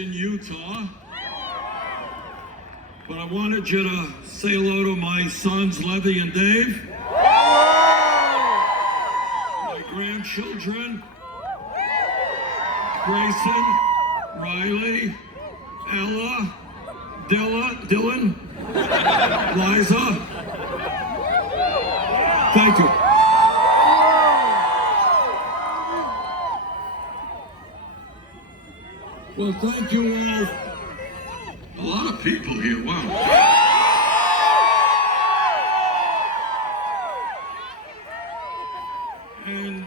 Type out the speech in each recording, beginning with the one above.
in Utah, but I wanted you to say hello to my sons, Levy and Dave, my grandchildren, Grayson, Riley, Ella, Dylan, Liza. Thank you. Well, thank you all. A lot of people here, wow. And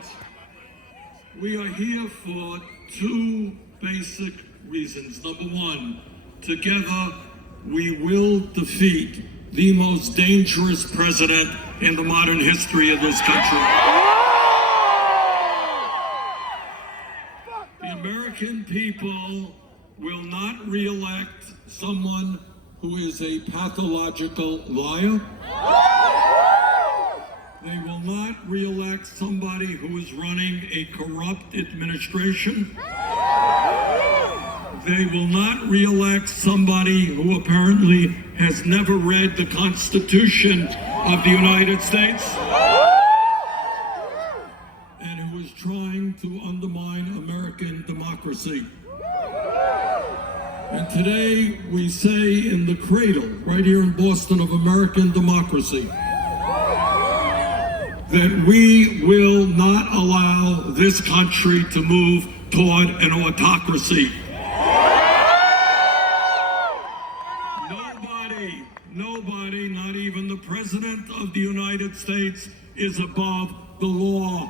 we are here for two basic reasons. Number one, together we will defeat the most dangerous president in the modern history of this country. The American people will not re-elect someone who is a pathological liar. They will not re-elect somebody who is running a corrupt administration. They will not re-elect somebody who apparently has never read the Constitution of the United States and who is trying to undermine American democracy. And today we say in the cradle, right here in Boston, of American democracy, that we will not allow this country to move toward an autocracy. Nobody, not even the President of the United States, is above the law.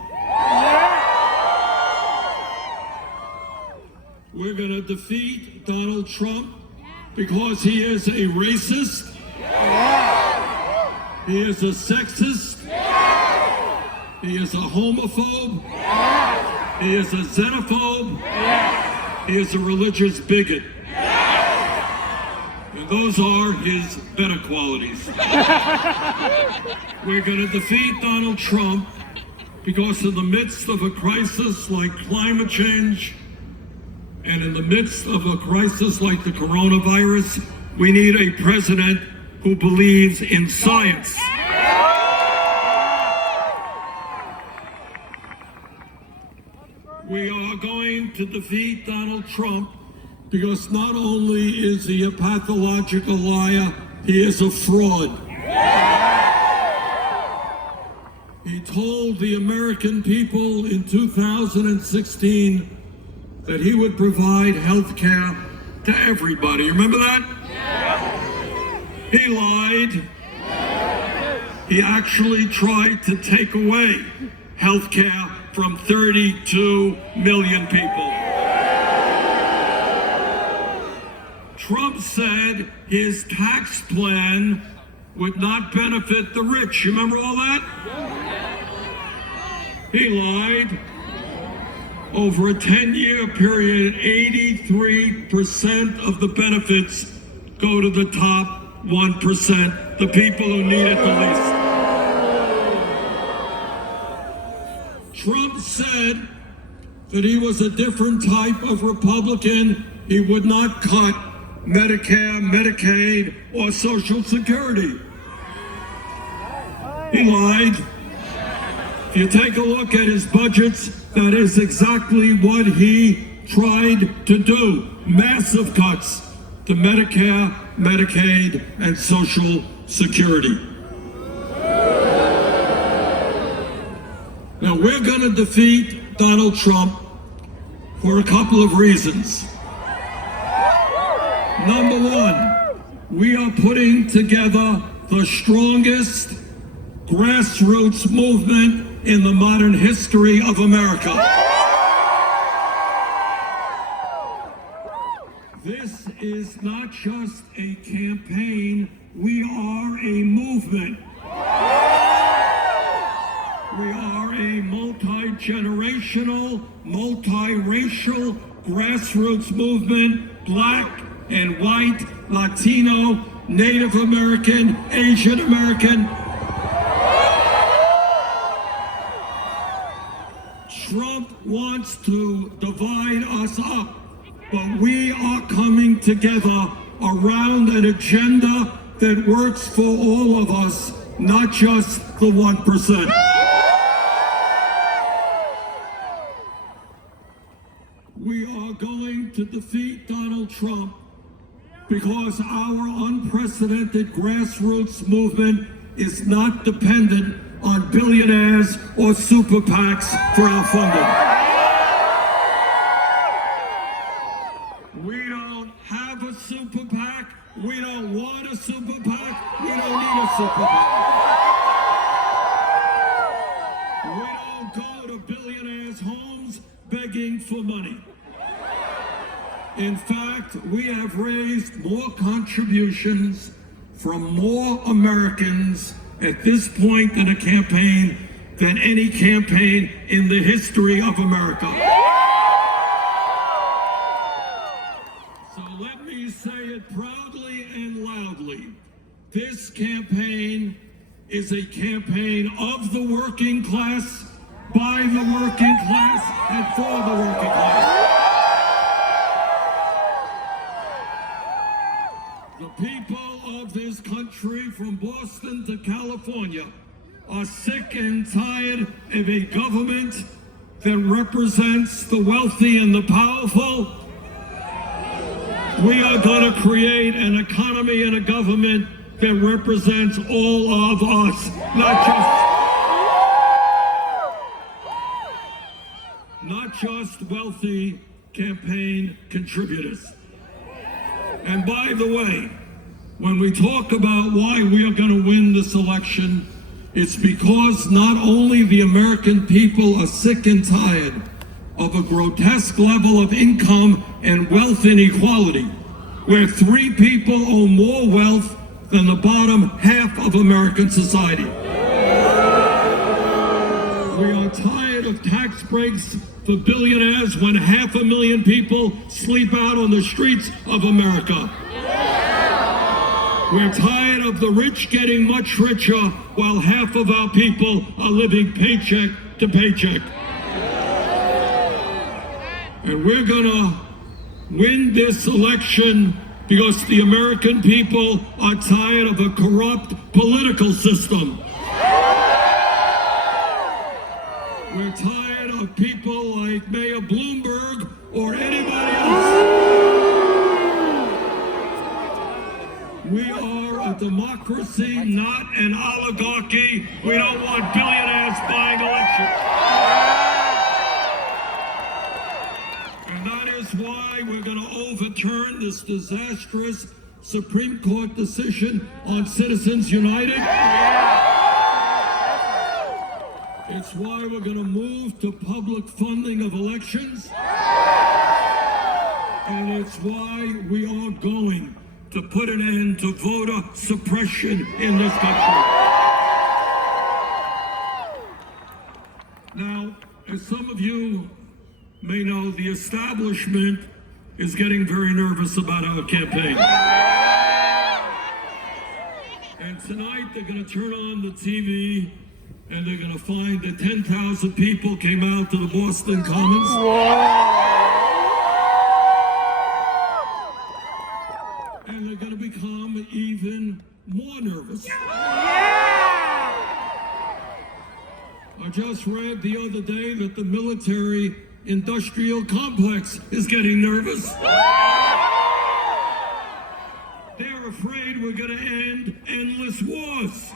We're going to defeat Donald Trump because he is a racist, he is a sexist, he is a homophobe, he is a xenophobe, he is a religious bigot. And those are his better qualities. We're going to defeat Donald Trump because in the midst of a crisis like climate change and in the midst of a crisis like the coronavirus, we need a president who believes in science. We are going to defeat Donald Trump because not only is he a pathological liar, he is a fraud. He told the American people in 2016 that he would provide health care to everybody. Remember that? He lied. He actually tried to take away health care from 32 million people. Trump said his tax plan would not benefit the rich. You remember all that? He lied. Over a 10-year period, 83% of the benefits go to the top 1%, the people who need it the least. Trump said that he was a different type of Republican. He would not cut Medicare, Medicaid, or Social Security. He lied. If you take a look at his budgets, that is exactly what he tried to do. Massive cuts to Medicare, Medicaid, and Social Security. Now, we're going to defeat Donald Trump for a couple of reasons. Number one, we are putting together the strongest grassroots movement in the modern history of America. This is not just a campaign, we are a movement. We are a multi-generational, multi-racial grassroots movement, black and white, Latino, Native American, Asian American. Trump wants to divide us up but we are coming together around an agenda that works for all of us, not just the 1%. We are going to defeat Donald Trump because our unprecedented grassroots movement is not dependent on billionaires or super PACs for our funding. We don't have a super PAC. We don't want a super PAC. We don't need a super PAC. We don't go to billionaires' homes begging for money. In fact, we have raised more contributions from more Americans at this point in a campaign than any campaign in the history of America. So let me say it proudly and loudly. This campaign is a campaign of the working class, by the working class, and for the working class. The people of this country, from Boston to California, are sick and tired of a government that represents the wealthy and the powerful. We are going to create an economy and a government that represents all of us, not just wealthy campaign contributors. And by the way, when we talk about why we are going to win this election, it's because not only the American people are sick and tired of a grotesque level of income and wealth inequality, where 3 people own more wealth than the bottom half of American society. We are tired of tax breaks for billionaires when 500,000 people sleep out on the streets of America. We're tired of the rich getting much richer while half of our people are living paycheck to paycheck. And we're gonna win this election because the American people are tired of a corrupt political system. We're tired of people like Mayor Bloomberg or anybody else. We are a democracy, not an oligarchy. We don't want billionaires buying elections. And that is why we're going to overturn this disastrous Supreme Court decision on Citizens United. It's why we're going to move to public funding of elections. And it's why we are going to put an end to voter suppression in this country. Now, as some of you may know, the establishment is getting very nervous about our campaign. And tonight they're going to turn on the TV and they're going to find that 10,000 people came out to the Boston Commons. And they're going to become even more nervous. I just read the other day that the military industrial complex is getting nervous. They're afraid we're going to end endless wars.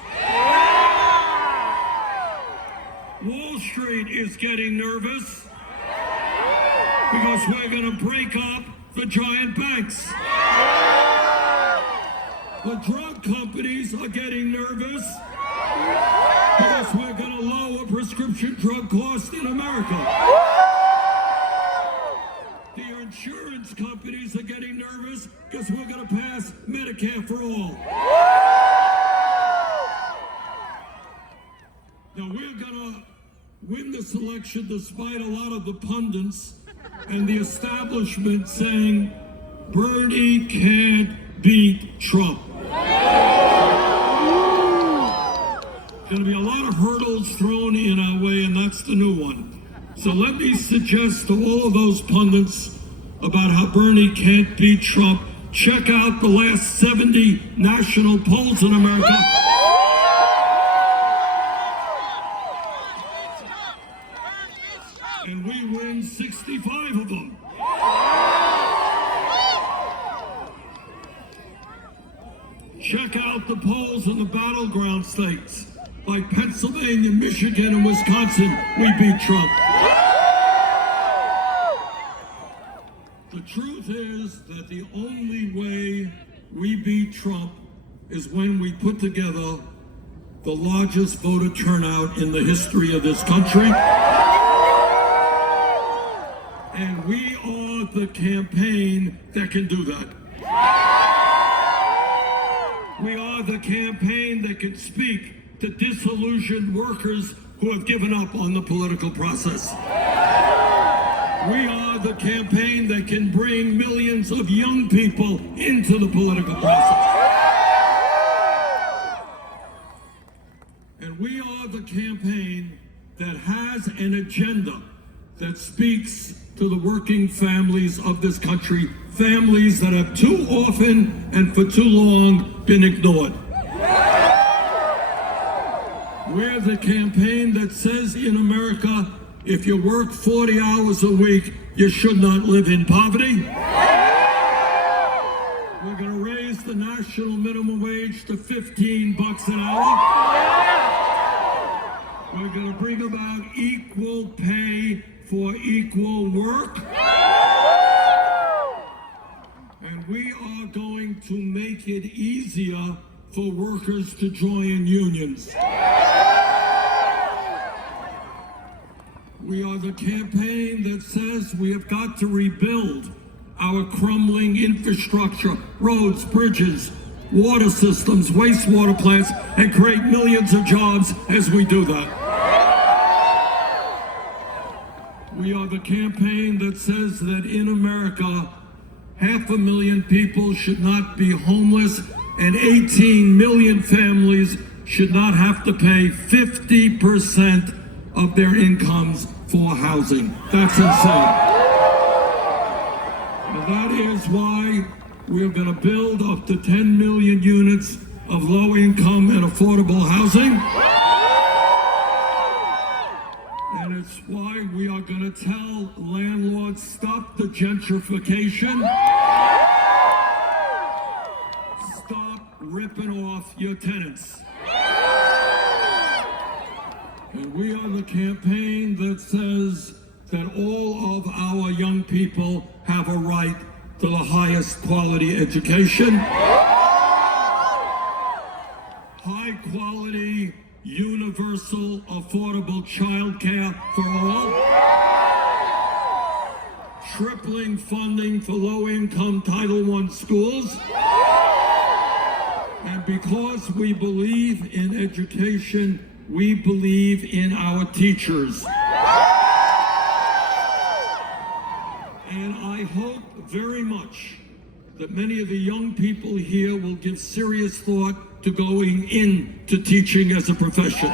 Wall Street is getting nervous because we're going to break up the giant banks. The drug companies are getting nervous because we're going to lower prescription drug costs in America. The insurance companies are getting nervous because we're going to pass Medicare for all. Now, we're going to win this election despite a lot of the pundits and the establishment saying Bernie can't beat Trump. Going to be a lot of hurdles thrown in our way, and that's the new one. So let me suggest to all of those pundits about how Bernie can't beat Trump, check out the last 70 national polls in America. And we win 65 of them. Check out the polls in the battleground states like Pennsylvania, Michigan, and Wisconsin. We beat Trump. The truth is that the only way we beat Trump is when we put together the largest voter turnout in the history of this country. And we are the campaign that can do that. We are the campaign that can speak to disillusioned workers who have given up on the political process. We are the campaign that can bring millions of young people into the political process. And we are the campaign that has an agenda that speaks to the working families of this country, families that have too often and for too long been ignored. We're the campaign that says in America, if you work 40 hours a week, you should not live in poverty. We're going to raise the national minimum wage to $15 an hour. We're going to bring about equal pay for equal work. And we are going to make it easier for workers to join unions. We are the campaign that says we have got to rebuild our crumbling infrastructure, roads, bridges, water systems, wastewater plants, and create millions of jobs as we do that. We are the campaign that says that in America, 500,000 people should not be homeless and 18 million families should not have to pay 50% of their incomes for housing. That's insane. And that is why we're going to build up to 10 million units of low-income and affordable housing. And it's why we are going to tell landlords, stop the gentrification. Stop ripping off your tenants. And we are the campaign that says that all of our young people have a right to the highest quality education, high quality, universal, affordable child care for all, tripling funding for low-income Title I schools, and because we believe in education, we believe in our teachers. And I hope very much that many of the young people here will give serious thought to going into teaching as a profession.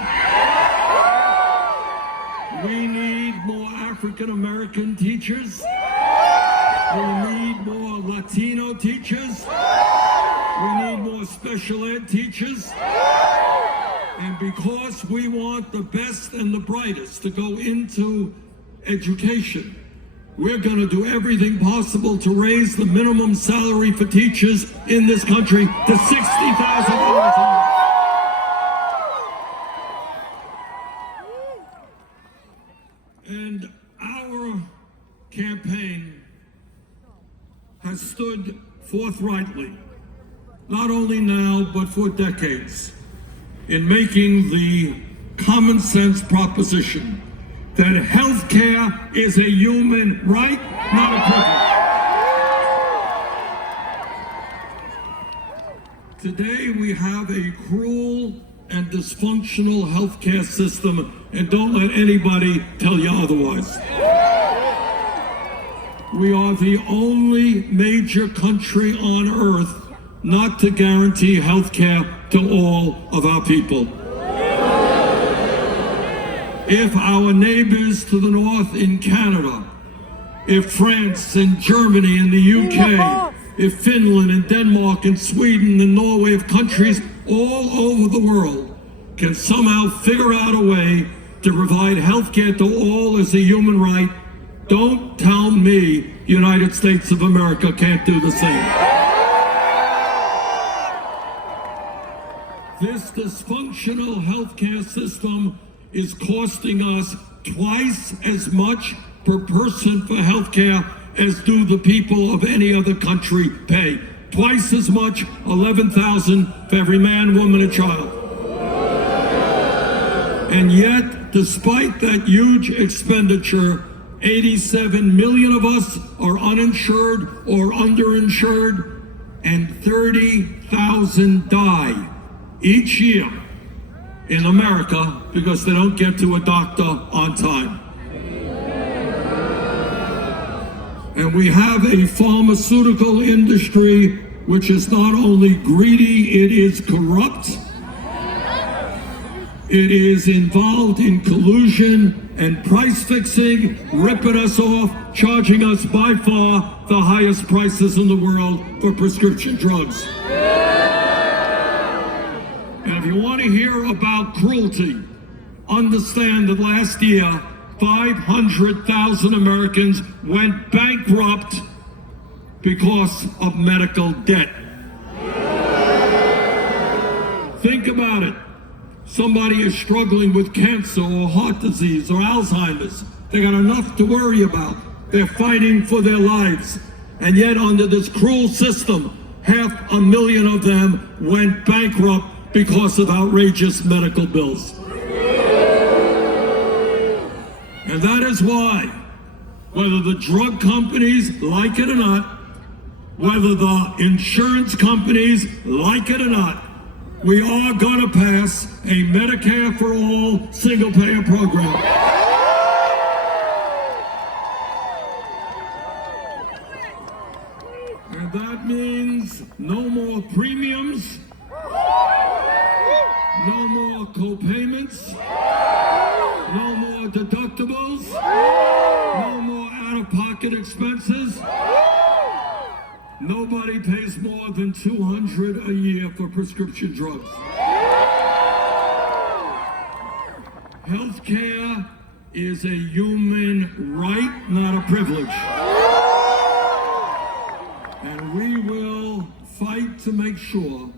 We need more African American teachers. We need more Latino teachers. We need more special ed teachers. And because we want the best and the brightest to go into education, we're going to do everything possible to raise the minimum salary for teachers in this country to $60,000 a year. And our campaign has stood forthrightly, not only now, but for decades, in making the common sense proposition that health care is a human right, not a privilege. Today we have a cruel and dysfunctional health care system, and don't let anybody tell you otherwise. We are the only major country on earth not to guarantee health care to all of our people. If our neighbors to the north in Canada if France and Germany and the UK, if Finland and Denmark and Sweden and Norway, if countries all over the world can somehow figure out a way to provide health care to all as a human right, don't tell me United States of America can't do the same. This dysfunctional healthcare system is costing us twice as much per person for healthcare as do the people of any other country pay. Twice as much, 11,000 for every man, woman, and child. And yet, despite that huge expenditure, 87 million of us are uninsured or underinsured, and 30,000 die each year in America because they don't get to a doctor on time. And we have a pharmaceutical industry which is not only greedy, it is corrupt. It is involved in collusion and price fixing, ripping us off, charging us by far the highest prices in the world for prescription drugs. And if you want to hear about cruelty, understand that last year, 500,000 Americans went bankrupt because of medical debt. Think about it. Somebody is struggling with cancer or heart disease or Alzheimer's. They got enough to worry about. They're fighting for their lives. And yet under this cruel system, 500,000 of them went bankrupt because of outrageous medical bills. And that is why, whether the drug companies like it or not, whether the insurance companies like it or not, we are going to pass a Medicare for all single-payer program. And that means no more premiums, no more co-payments, no more deductibles, no more out-of-pocket expenses. Nobody pays more than $200 a year for prescription drugs. Healthcare is a human right, not a privilege. And we will fight to make sure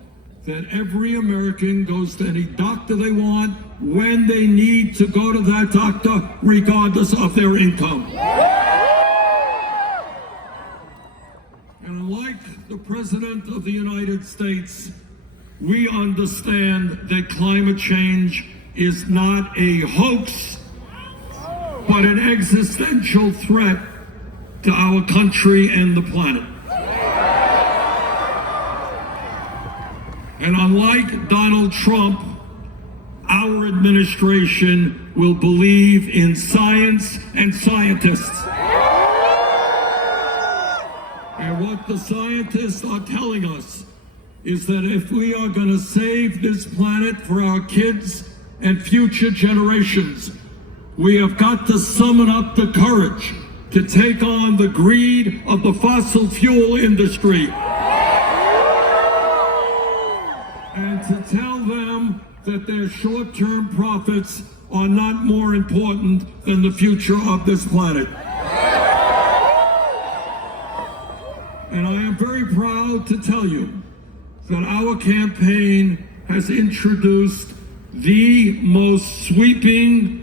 that every American goes to any doctor they want when they need to go to that doctor, regardless of their income. And unlike the President of the United States, we understand that climate change is not a hoax, but an existential threat to our country and the planet. And unlike Donald Trump, our administration will believe in science and scientists. And what the scientists are telling us is that if we are going to save this planet for our kids and future generations, we have got to summon up the courage to take on the greed of the fossil fuel industry and to tell them that their short-term profits are not more important than the future of this planet. And I am very proud to tell you that our campaign has introduced the most sweeping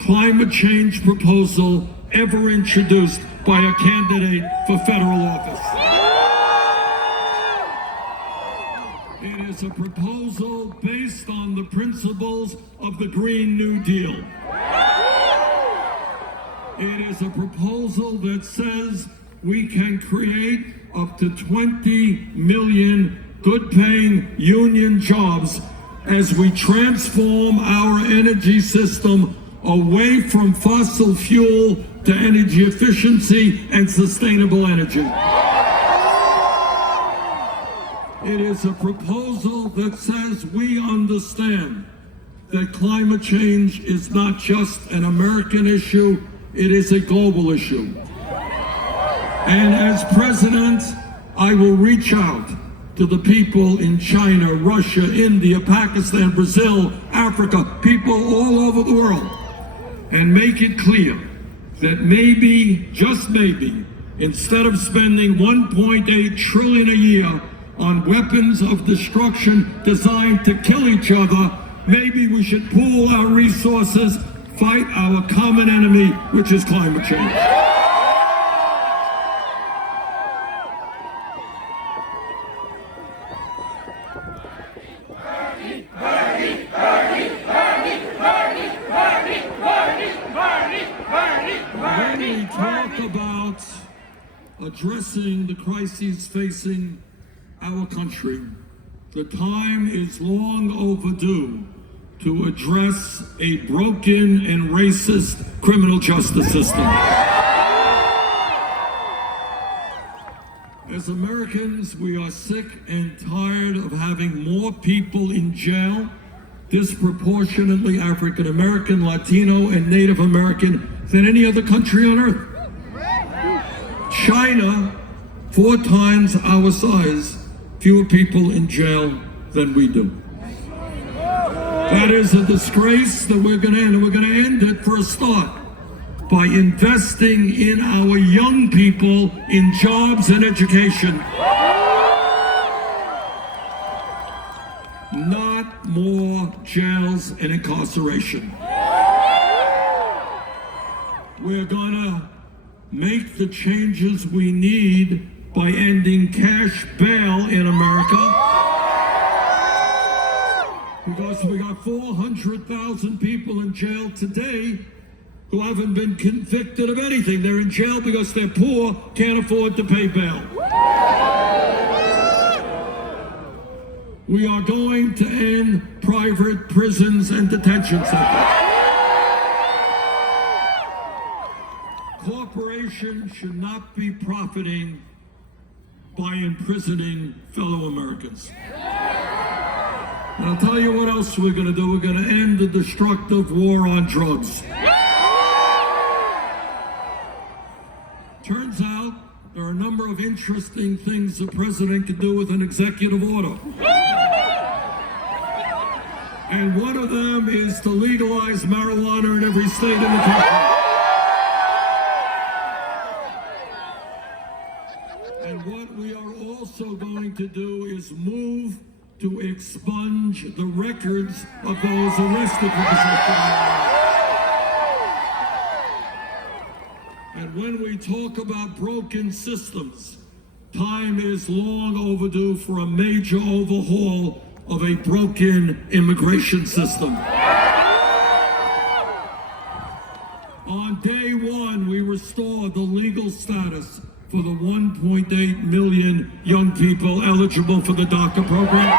climate change proposal ever introduced by a candidate for federal office. It is a proposal based on the principles of the Green New Deal. It is a proposal that says we can create up to 20 million good-paying union jobs as we transform our energy system away from fossil fuel to energy efficiency and sustainable energy. It is a proposal that says we understand that climate change is not just an American issue, it is a global issue. And as president, I will reach out to the people in China, Russia, India, Pakistan, Brazil, Africa, people all over the world, and make it clear that maybe, just maybe, instead of spending 1.8 trillion a year on weapons of destruction designed to kill each other, maybe we should pool our resources, fight our common enemy, which is climate change. When we talk about addressing the crises facing our country, the time is long overdue to address a broken and racist criminal justice system. As Americans, we are sick and tired of having more people in jail, disproportionately African American, Latino, and Native American, than any other country on earth. China, 4 times our size, fewer people in jail than we do. That is a disgrace that we're going to end, and we're going to end it for a start by investing in our young people in jobs and education. Not more jails and incarceration. We're going to make the changes we need by ending cash bail in America, because we got 400,000 people in jail today who haven't been convicted of anything. They're in jail because they're poor, can't afford to pay bail. We are going to end private prisons and detention centers. Corporations should not be profiting by imprisoning fellow Americans. And I'll tell you what else we're going to do. We're going to end the destructive war on drugs. Turns out there are a number of interesting things the president can do with an executive order. And one of them is to legalize marijuana in every state in the country. And what we are also going to do is move to expunge the records of those arrested for possession. And when we talk about broken systems, time is long overdue for a major overhaul of a broken immigration system. On day one, we restored the legal status for the 1.8 million young people eligible for the DACA program.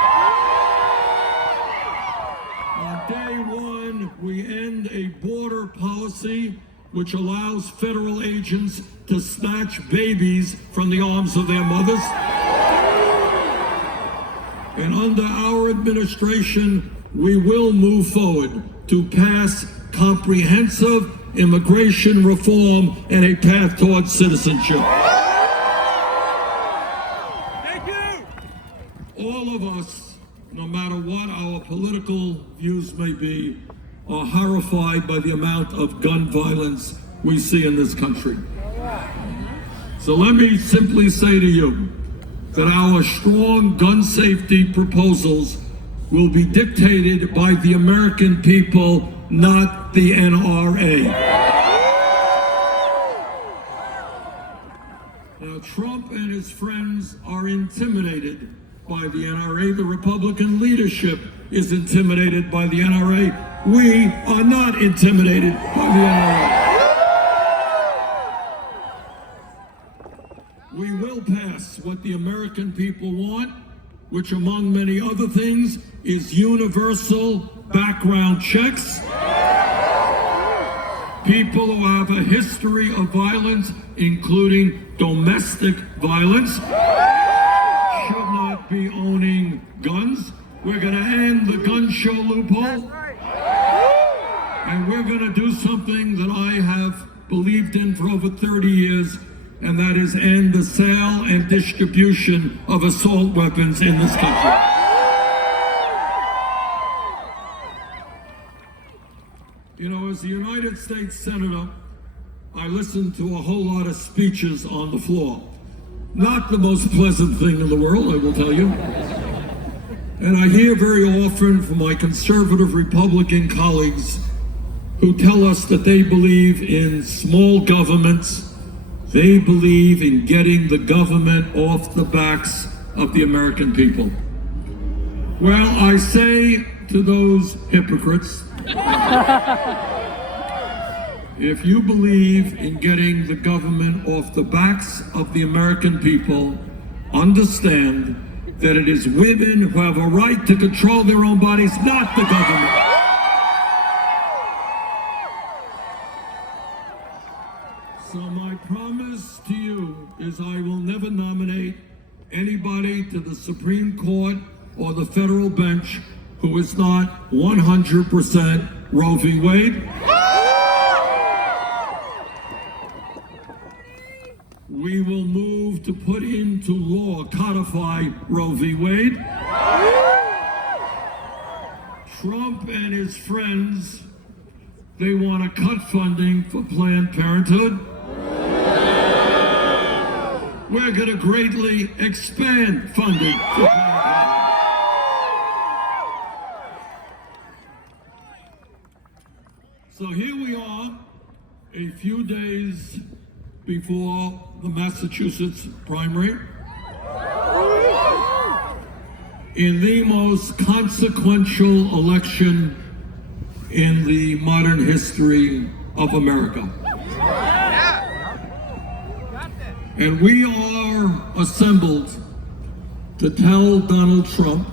On day one, we end a border policy which allows federal agents to snatch babies from the arms of their mothers. And under our administration, we will move forward to pass comprehensive immigration reform and a path towards citizenship. All of us, no matter what our political views may be, are horrified by the amount of gun violence we see in this country. So let me simply say to you that our strong gun safety proposals will be dictated by the American people, not the NRA. Now, Trump and his friends are intimidated by the NRA. The Republican leadership is intimidated by the NRA. We are not intimidated by the NRA. We will pass what the American people want, which among many other things is universal background checks. People who have a history of violence, including domestic violence, should not be owning guns. We're going to end the gun show loophole. And we're going to do something that I have believed in for over 30 years. and that is end the sale and distribution of assault weapons in this country. You know, as a United States Senator, I listened to a whole lot of speeches on the floor. Not the most pleasant thing in the world, I will tell you. And I hear very often from my conservative Republican colleagues who tell us that they believe in small governments. They believe in getting the government off the backs of the American people. Well, I say to those hypocrites, if you believe in getting the government off the backs of the American people, understand that it is women who have a right to control their own bodies, not the government. So my promise to you is I will never nominate anybody to the Supreme Court or the federal bench who is not 100% Roe v. Wade. We will move to put into law, codify Roe v. Wade. Trump and his friends, they want to cut funding for Planned Parenthood. We're going to greatly expand funding for Planned Parenthood. So here we are, a few days before the Massachusetts primary, in the most consequential election in the modern history of America. And we are assembled to tell Donald Trump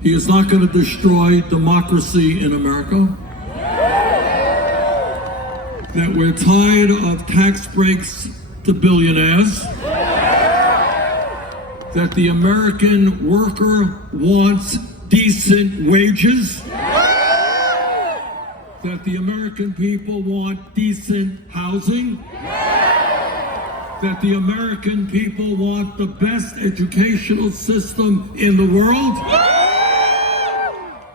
he is not going to destroy democracy in America, that we're tired of tax breaks to billionaires, that the American worker wants decent wages, that the American people want decent housing, that the American people want the best educational system in the world,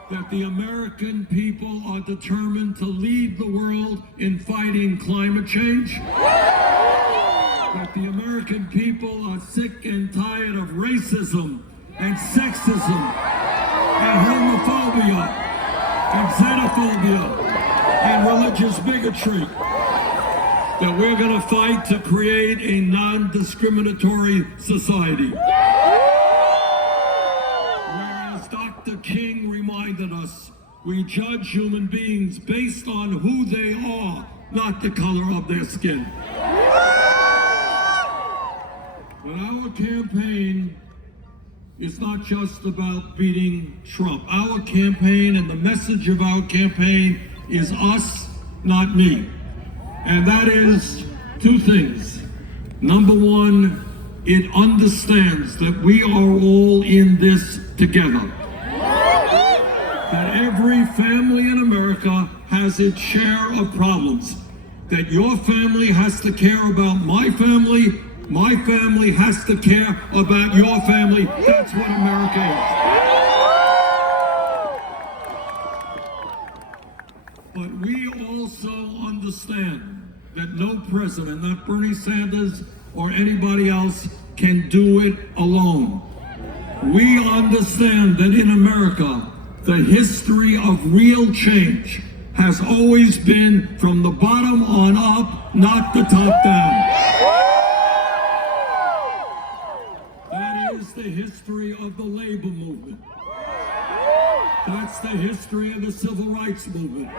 that the American people are determined to lead the world in fighting climate change, that the American people are sick and tired of racism and sexism and homophobia and xenophobia and religious bigotry, that we're going to fight to create a non-discriminatory society. Whereas Dr. King reminded us, we judge human beings based on who they are, not the color of their skin. But our campaign is not just about beating Trump. Our campaign and the message of our campaign is us, not me. And that is two things. Number one, it understands that we are all in this together. That every family in America has its share of problems. That your family has to care about my family has to care about your family. That's what America is. But we also understand that no president, not Bernie Sanders or anybody else, can do it alone. We understand that in America, the history of real change has always been from the bottom on up, not the top down. That is the history of the labor movement. That's the history of the civil rights movement.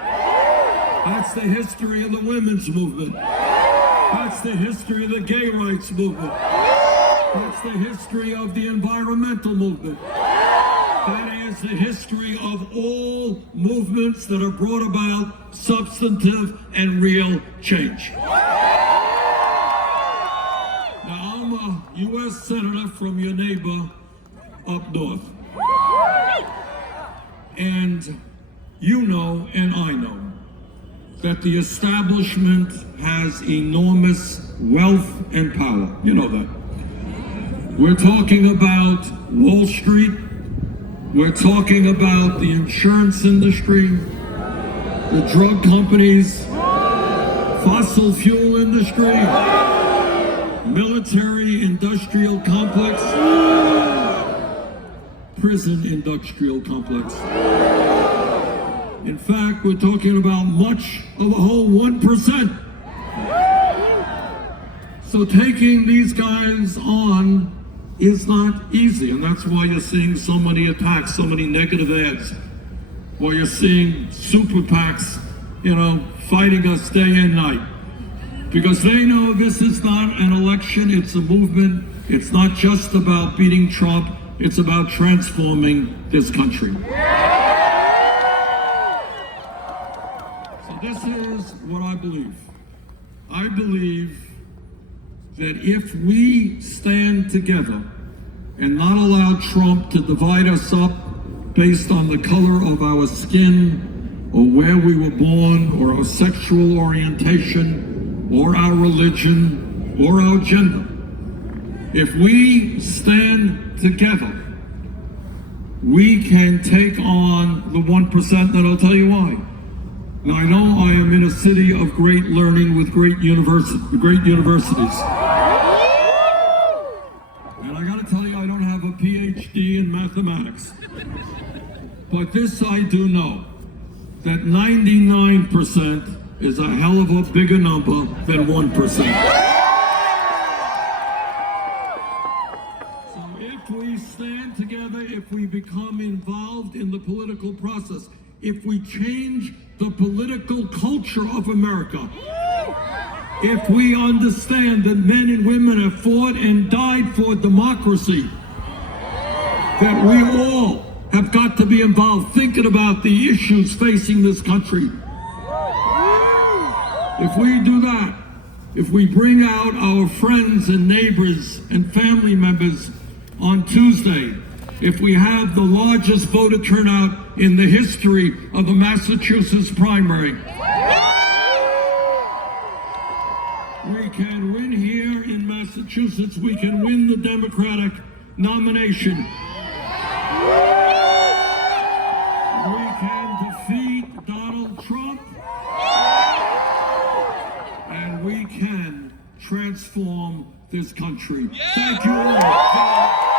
That's the history of the women's movement. That's the history of the gay rights movement. That's the history of the environmental movement. That is the history of all movements that have brought about substantive and real change. Now, I'm a U.S. Senator from your neighbor up north. And you know, and I know, that the establishment has enormous wealth and power. You know that. We're talking about Wall Street. We're talking about the insurance industry, the drug companies, fossil fuel industry, military industrial complex, prison industrial complex. In fact, we're talking about much of the whole 1%. So taking these guys on is not easy, and that's why you're seeing so many attacks, so many negative ads, why you're seeing super PACs, fighting us day and night. Because they know this is not an election, it's a movement. It's not just about beating Trump, it's about transforming this country. So this is what I believe. I believe that if we stand together and not allow Trump to divide us up based on the color of our skin or where we were born or our sexual orientation or our religion or our gender, if we stand together, we can take on the 1%, and I'll tell you why. Now, I know I am in a city of great learning with great universities. And I gotta tell you, I don't have a PhD in mathematics. But this I do know, that 99% is a hell of a bigger number than 1%. So if we stand together, if we become involved in the political process, if we change the political culture of America, if we understand that men and women have fought and died for democracy, that we all have got to be involved thinking about the issues facing this country. If we do that, if we bring out our friends and neighbors and family members on Tuesday, if we have the largest voter turnout in the history of the Massachusetts primary, we can win here in Massachusetts. We can win the Democratic nomination. We can defeat Donald Trump. And we can transform this country. Thank you all.